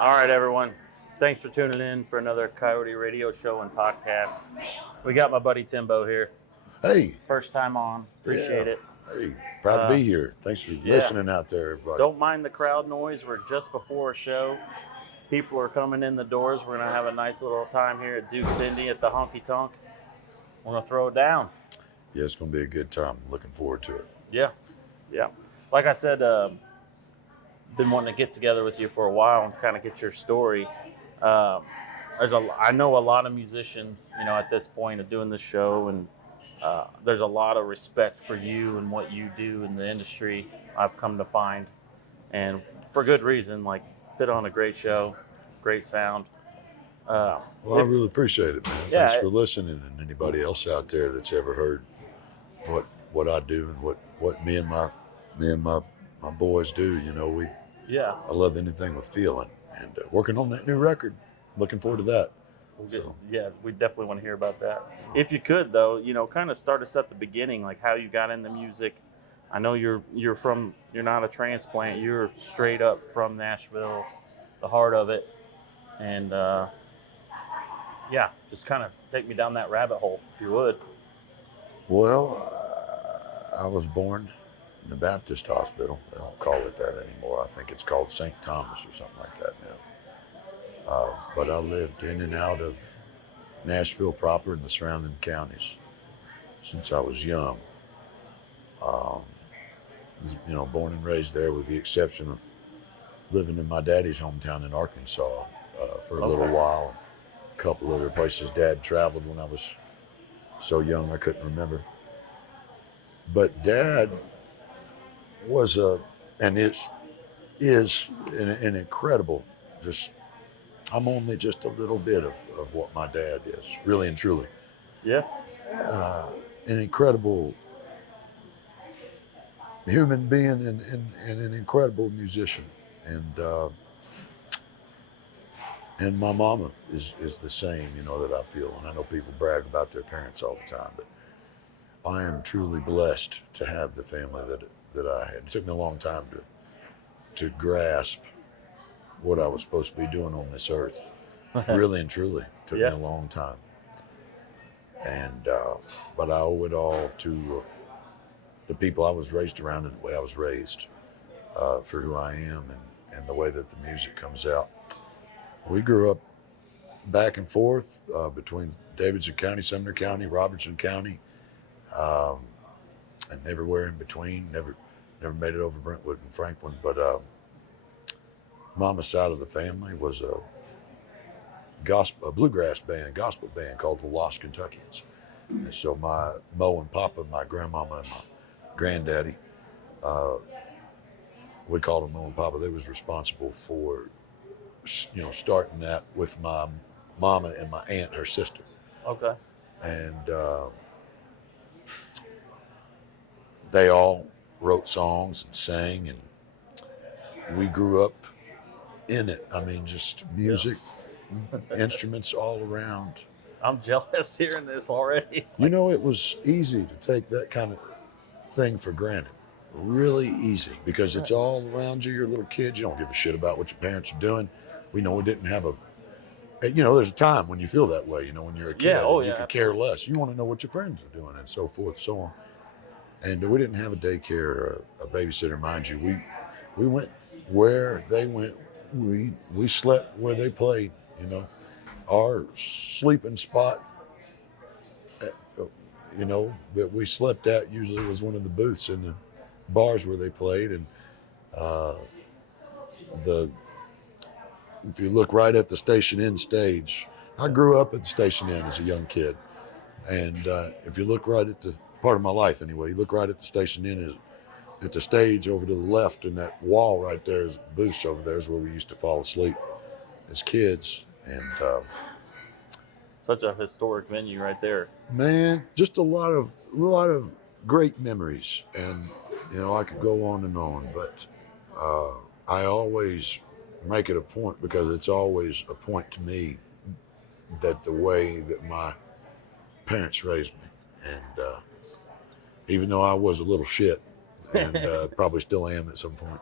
All right, everyone. Thanks for tuning in for another Coyote Radio show and podcast. We got my buddy Timbo here. Hey. First time on. Appreciate it. Hey, proud to be here. Thanks for listening out there, everybody. Don't mind the crowd noise. We're just before a show. People are coming in the doors. We're going to have a nice little time here at Duke's Indy at the Honky Tonk. We're going to throw it down. Yeah, it's going to be a good time. Looking forward to it. Yeah. Like I said, been wanting to get together with you for a while and kind of get your story. I know a lot of musicians, at this point of doing this show, and there's a lot of respect for you and what you do in the industry, I've come to find, and for good reason. Like, put on a great show, great sound. I really appreciate it, man. Yeah, Thanks for listening, and anybody else out there that's ever heard what I do and what me and my boys do. I love anything with feeling, and working on that new record. Looking forward to that. Yeah, we definitely want to hear about that. If you could, though, kind of start us at the beginning, like how you got into music. I know you're not a transplant. You're straight up from Nashville, the heart of it, and just kind of take me down that rabbit hole, if you would. Well, I was born in the Baptist hospital. They don't call it that anymore. I think it's called St. Thomas or something like that now. But I lived in and out of Nashville proper and the surrounding counties since I was young. Born and raised there, with the exception of living in my daddy's hometown in Arkansas for a little while. A couple other places Dad traveled when I was so young I couldn't remember. But Dad was and is an incredible, I'm only just a little bit of what my dad is, really and truly. Yeah. An incredible human being and an incredible musician. And my mama is the same, that I feel. And I know people brag about their parents all the time, but I am truly blessed to have the family that I had. It took me a long time to grasp what I was supposed to be doing on this earth. Really and truly. It took me a long time. And but I owe it all to the people I was raised around and the way I was raised, for who I am and the way that the music comes out. We grew up back and forth between Davidson County, Sumner County, Robertson County, and everywhere in between. Never made it over Brentwood and Franklin, but Mama's side of the family was a bluegrass band, gospel band called the Lost Kentuckians. And so my Mo and Papa, my grandmama and my granddaddy, we called them Mo and Papa. They was responsible for starting that with my mama and my aunt, her sister, Okay. and they all wrote songs and sang, and we grew up in it. I mean, just Yeah. music, instruments all around. I'm jealous hearing this already. It was easy to take that kind of thing for granted. Really easy because it's all around you. You're a little kid. You don't give a shit about what your parents are doing. We didn't have there's a time when you feel that way, when you're a kid Yeah. Oh, and you yeah. could care Absolutely. less. You want to know what your friends are doing and so forth, so on. And we didn't have a daycare or a babysitter, mind you. We went where they went. We slept where they played, Our sleeping spot, that we slept at usually was one of the booths in the bars where they played. And uh, the if you look right at the Station Inn stage, I grew up at the Station Inn as a young kid. And if you look right at the part of my life anyway, you look right at the Station Inn is at the stage over to the left, and that wall right there is booths over there is where we used to fall asleep as kids. And Such a historic venue right there. man, just a lot of great memories. And I could go on and on, but I always make it a point, because it's always a point to me, that the way that my parents raised me, and even though I was a little shit, and probably still am at some point,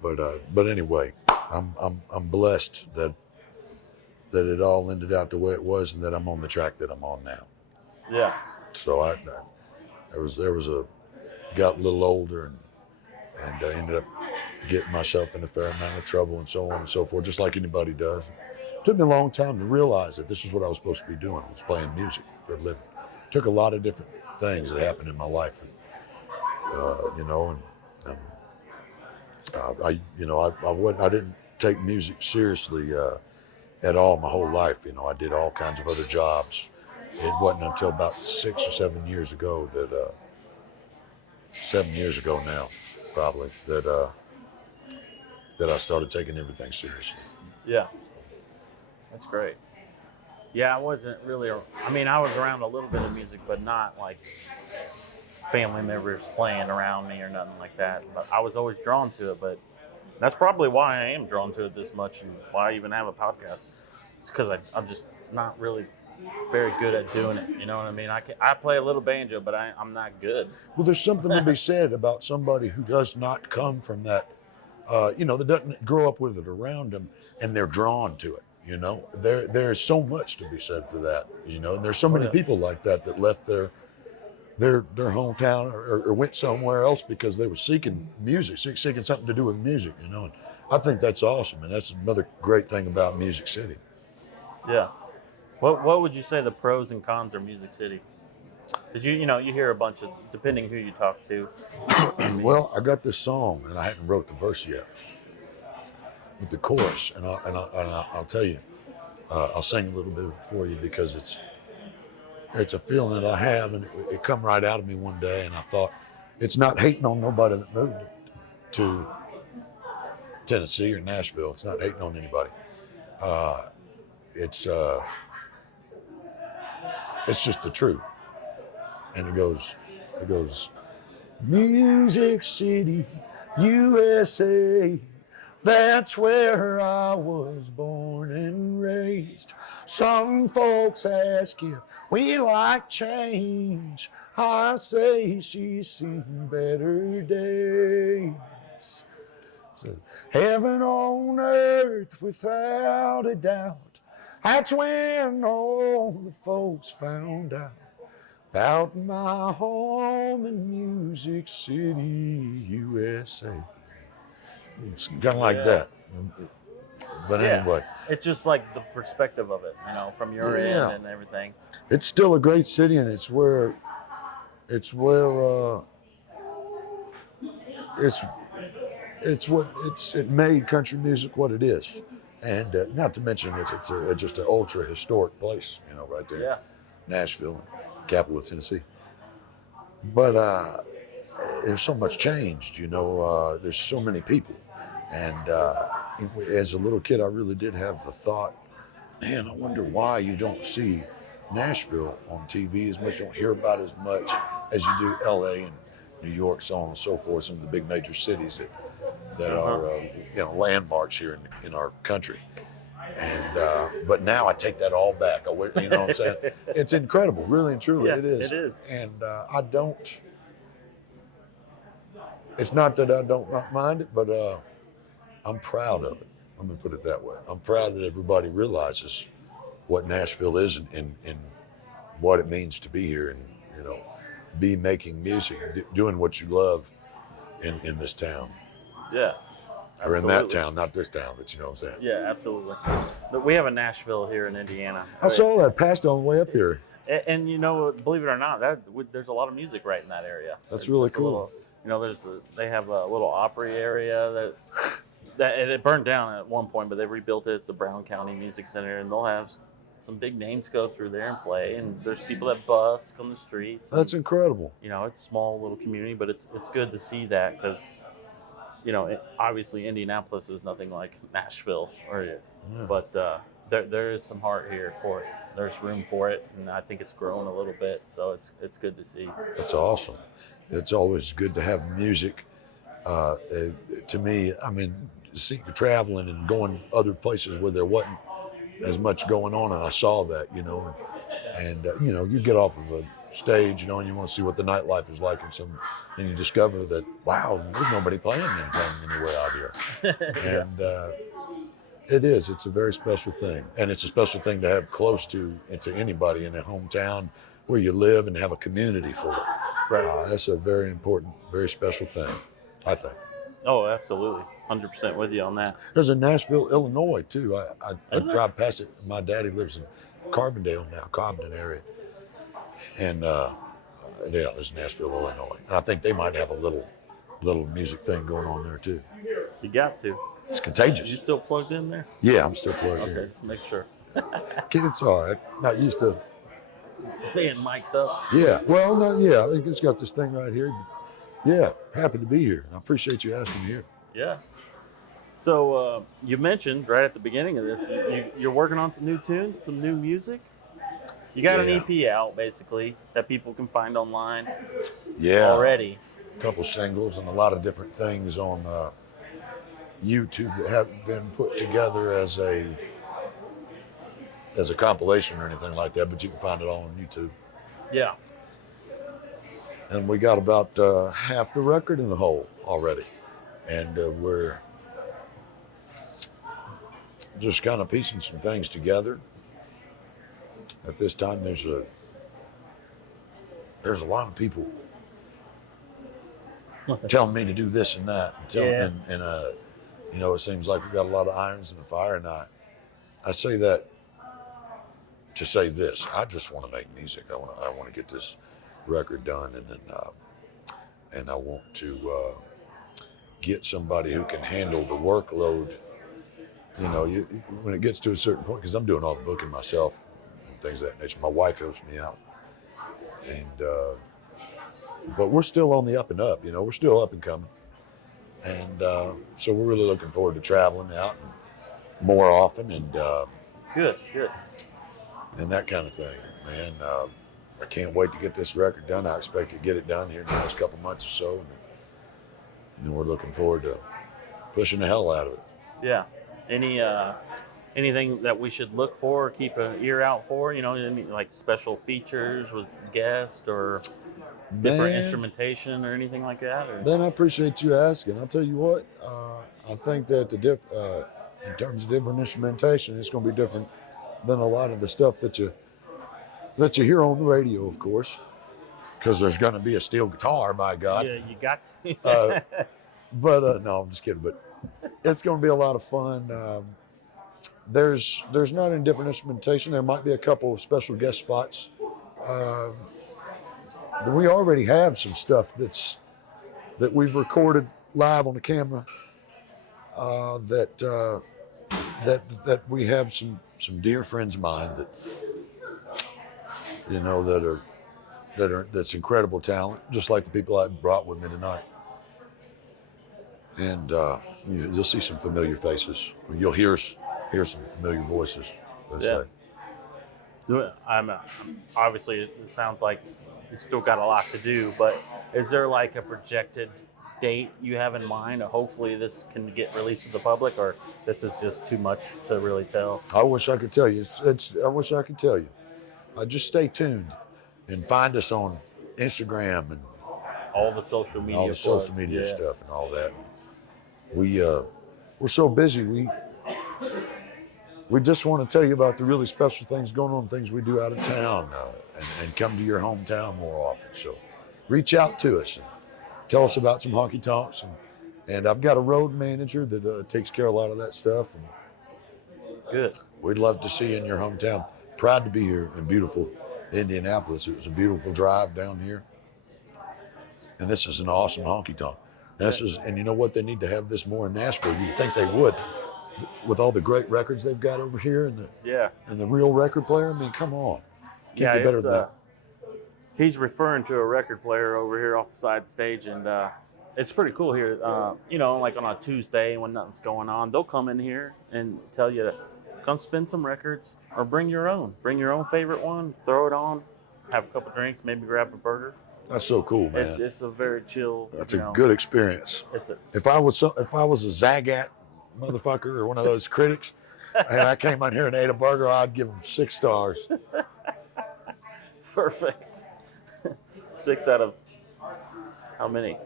but anyway, I'm blessed that it all ended out the way it was, and that I'm on the track that I'm on now. Yeah. So there was got a little older, and I ended up getting myself in a fair amount of trouble and so on and so forth, just like anybody does. It took me a long time to realize that this is what I was supposed to be doing, was playing music for a living. It took a lot of different things that happened in my life, and I didn't take music seriously at all my whole life. I did all kinds of other jobs. It wasn't until about 6 or 7 years ago 7 years ago now, probably, that I started taking everything seriously. Yeah. That's great. Yeah, I wasn't really. I mean, I was around a little bit of music, but not like family members playing around me or nothing like that. But I was always drawn to it. But that's probably why I am drawn to it this much, and why I even have a podcast. It's because I'm just not really very good at doing it. You know what I mean? I play a little banjo, but I'm not good. Well, there's something to be said about somebody who does not come from that, that doesn't grow up with it around them, and they're drawn to it. There's so much to be said for that. And there's so Oh, many yeah. people like that left their hometown, or went somewhere else because they were seeking music, seeking something to do with music. And I think that's awesome, and that's another great thing about Music City. Yeah. What would you say the pros and cons of Music City? Because you hear a bunch of, depending who you talk to. I mean, Well, I got this song, and I hadn't wrote the verse yet, with the chorus, and I'll tell you, I'll sing a little bit for you, because it's a feeling that I have, and it come right out of me one day, and I thought, it's not hating on nobody that moved to Tennessee or Nashville. It's not hating on anybody. It's just the truth, and it goes, Music City, USA. That's where I was born and raised. Some folks ask if we like change. I say she's seen better days. So, heaven on earth without a doubt. That's when all the folks found out about my home in Music City, USA. It's kind of like yeah. that. But Yeah. anyway, It's just like the perspective of it, from your yeah, end and everything. it's still a great city, and it's where it made country music what it is, and not to mention it's just an ultra historic place, right there, Yeah. Nashville, capital of Tennessee. But there's so much changed, there's so many people, and as a little kid, I really did have the thought, man, I wonder why you don't see Nashville on TV as much, you don't hear about it as much as you do LA and New York, so on and so forth, some of the big major cities that Uh-huh. are landmarks here in our country. And but now I take that all back. You know what I'm saying? It's incredible, really and truly, Yeah, it is. it is. And I don't. It's not that I don't not mind it, but I'm proud of it. Let me put it that way. I'm proud that everybody realizes what Nashville is and what it means to be here and be making music, doing what you love in this town Yeah. or in that Absolutely. town, not this town, but you know what I'm saying. Yeah, absolutely. But we have a Nashville here in Indiana. I saw that passed on the way up here. And believe it or not, there's a lot of music right in that area. That's really It's a cool. they have a little Opry area that it burned down at one point, but they rebuilt it. It's the Brown County Music Center, and they'll have some big names go through there and play. And there's people that busk on the streets. That's incredible. It's a small little community, but it's good to see that because obviously Indianapolis is nothing like Nashville, but there is some heart here for it. There's room for it, and I think it's grown a little bit, so it's good to see. That's awesome. It's always good to have music. To me, I mean, traveling and going other places where there wasn't as much going on, and I saw that, and you get off of a stage, and you want to see what the nightlife is like, and you discover that, wow, there's nobody playing anything anywhere out here, and it's a very special thing, and it's a special thing to have close to anybody in a hometown where you live and have a community for it. Right. That's a very important, very special thing, I think. Oh, absolutely. 100% with you on that. There's a Nashville, Illinois, too. I drive past it. My daddy lives in Carbondale now, Cobden area. And there's Nashville, Illinois. And I think they might have a little music thing going on there, too. You got to. It's contagious. You still plugged in there? Yeah, I'm still plugged in. Okay, just make sure. It's all right. Not used to. Being mic'd up. Yeah. Well, no, yeah. I think it's got this thing right here. Yeah, happy to be here. I appreciate you asking me here. Yeah. So you mentioned right at the beginning of this, you're working on some new tunes, some new music. You got an EP out, basically, that people can find online. Yeah. Already. A couple singles and a lot of different things on YouTube that haven't been put together as a compilation or anything like that, but you can find it all on YouTube. Yeah. And we got about half the record in the hole already. And we're just kind of piecing some things together. At this time, there's a lot of people telling me to do this and that. It seems like we've got a lot of irons in the fire. And I say that to say this. I just want to make music. I want to get this record done, and I want to get somebody who can handle the workload. When it gets to a certain point, because I'm doing all the booking myself and things of that nature. My wife helps me out, but we're still on the up and up. We're still up and coming, and so we're really looking forward to traveling out more often and Good. and that kind of thing, man. I can't wait to get this record done. I expect to get it done here in the next couple months or so. And we're looking forward to pushing the hell out of it. Yeah. Anything that we should look for or keep an ear out for? Like special features with guests or different instrumentation or anything like that? Or? Ben, I appreciate you asking. I'll tell you what, I think that in terms of different instrumentation, it's going to be different than a lot of the stuff that you hear on the radio, of course, because there's going to be a steel guitar, by God. Yeah, you got to. But no, I'm just kidding. But it's going to be a lot of fun. There's not any different instrumentation. There might be a couple of special guest spots. We already have some stuff that we've recorded live on the camera. That we have some dear friends of mine that's incredible talent, just like the people I brought with me tonight. and you'll see some familiar faces. You'll hear some familiar voices. Let's Yeah. say. I'm obviously it sounds like you still got a lot to do, but is there like a projected date you have in mind? Hopefully this can get released to the public, or this is just too much to really tell. I wish I could tell you. I wish I could tell you. Just stay tuned and find us on Instagram and All the social media, all the social plugs, media yeah. stuff and all that. We're so busy. We just want to tell you about the really special things going on, things we do out of town, and come to your hometown more often. So reach out to us and tell us about some honky tonks. And I've got a road manager that takes care of a lot of that stuff. And Good. we'd love to see you in your hometown. Proud to be here in beautiful Indianapolis. It was a beautiful drive down here. And this is an awesome honky tonk. And you know what? They need to have this more in Nashville. You'd think they would, with all the great records they've got over here and the real record player. I mean, come on. Can't get better than that. He's referring to a record player over here off the side stage, and it's pretty cool here. Like on a Tuesday when nothing's going on, they'll come in here and tell you to come spin some records or bring your own. Bring your own favorite one, throw it on, have a couple drinks, maybe grab a burger. That's so cool, man. It's a very chill. That's a good experience. If I was a Zagat motherfucker or one of those critics, and I came on here and ate a burger, I'd give them 6 stars. Perfect. 6 out of how many?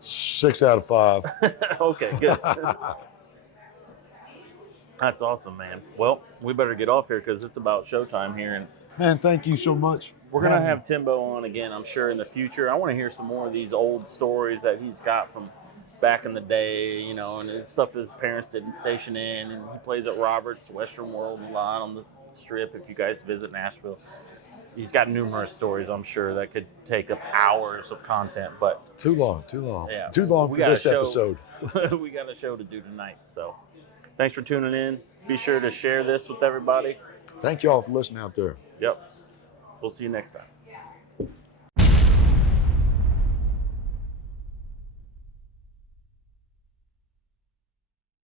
6 out of 5. Okay, good. That's awesome, man. Well, we better get off here because it's about showtime here, and man, thank you so much. We're going to have Timbo on again, I'm sure, in the future. I want to hear some more of these old stories that he's got from back in the day, and it's stuff his parents didn't station in. And he plays at Roberts, Western World a lot on the Strip if you guys visit Nashville. He's got numerous stories, I'm sure, that could take up hours of content. But Too long. Yeah. Too long for this episode. We got a show to do tonight. So thanks for tuning in. Be sure to share this with everybody. Thank you all for listening out there. Yep. We'll see you next time.